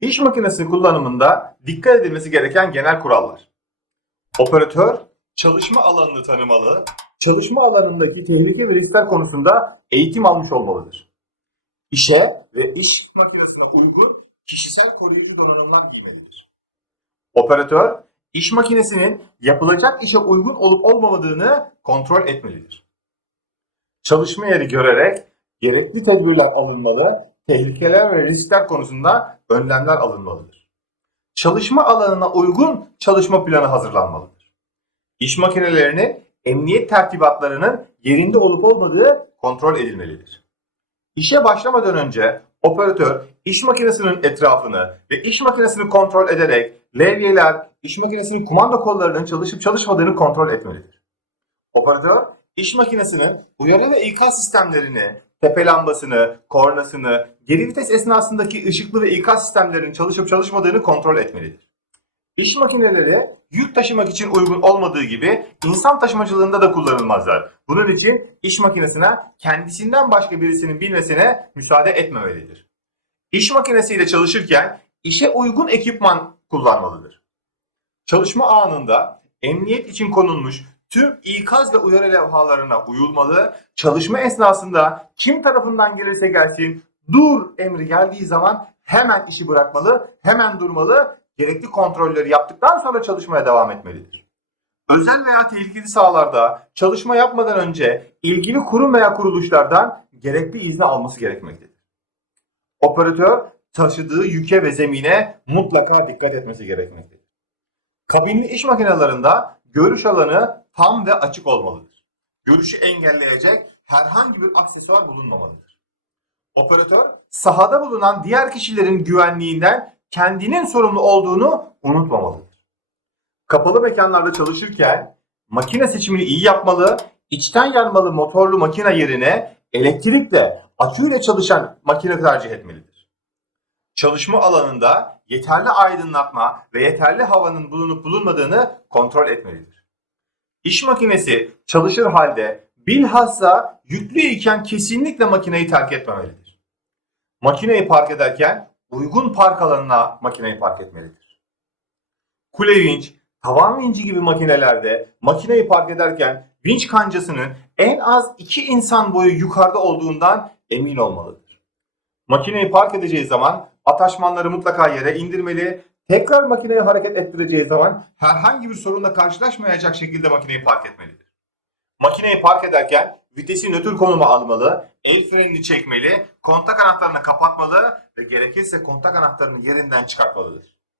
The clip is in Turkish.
İş makinesi kullanımında dikkat edilmesi gereken genel kurallar. Operatör çalışma alanını tanımalı, çalışma alanındaki tehlike ve riskler konusunda eğitim almış olmalıdır. İşe ve iş makinesine uygun kişisel koruyucu donanımlar giymelidir. Operatör, iş makinesinin yapılacak işe uygun olup olmamadığını kontrol etmelidir. Çalışma yeri görerek gerekli tedbirler alınmalı, tehlikeler ve riskler konusunda önlemler alınmalıdır. Çalışma alanına uygun çalışma planı hazırlanmalıdır. İş makinelerinin emniyet tertibatlarının yerinde olup olmadığı kontrol edilmelidir. İşe başlamadan önce operatör iş makinesinin etrafını ve iş makinesini kontrol ederek levyeler, iş makinesinin kumanda kollarının çalışıp çalışmadığını kontrol etmelidir. Operatör iş makinesinin uyarı ve ikaz sistemlerini, tepe lambasını, kornasını, geri vites esnasındaki ışıklı ve ikaz sistemlerinin çalışıp çalışmadığını kontrol etmelidir. İş makineleri yük taşımak için uygun olmadığı gibi insan taşımacılığında da kullanılmazlar. Bunun için iş makinesine kendisinden başka birisinin binmesine müsaade etmemelidir. İş makinesiyle çalışırken işe uygun ekipman kullanmalıdır. Çalışma anında emniyet için konulmuş tüm ikaz ve uyarı levhalarına uyulmalı. Çalışma esnasında kim tarafından gelirse gelsin dur emri geldiği zaman hemen işi bırakmalı, hemen durmalı, gerekli kontrolleri yaptıktan sonra çalışmaya devam etmelidir. Özel veya tehlikeli sahalarda çalışma yapmadan önce ilgili kurum veya kuruluşlardan gerekli izni alması gerekmektedir. Operatör taşıdığı yüke ve zemine mutlaka dikkat etmesi gerekmektedir. Kabinli iş makinelerinde görüş alanı tam ve açık olmalıdır. Görüşü engelleyecek herhangi bir aksesuar bulunmamalıdır. Operatör sahada bulunan diğer kişilerin güvenliğinden kendinin sorumlu olduğunu unutmamalıdır. Kapalı mekanlarda çalışırken makine seçimini iyi yapmalı, içten yanmalı motorlu makine yerine elektrikle, aküyle çalışan makine tercih etmelidir. Çalışma alanında yeterli aydınlatma ve yeterli havanın bulunup bulunmadığını kontrol etmelidir. İş makinesi çalışır halde bilhassa yüklü iken kesinlikle makineyi terk etmemelidir. Makineyi park ederken uygun park alanına makineyi park etmelidir. Kule vinç, tavan vinci gibi makinelerde makineyi park ederken vinç kancasının en az iki insan boyu yukarıda olduğundan emin olmalıdır. Makineyi park edeceği zaman ataşmanları mutlaka yere indirmeli, tekrar makineyi hareket ettireceği zaman herhangi bir sorunla karşılaşmayacak şekilde makineyi park etmelidir. Makineyi park ederken vitesi nötr konuma almalı, el frenini çekmeli, kontak anahtarını kapatmalı ve gerekirse kontak anahtarını yerinden çıkartmalıdır.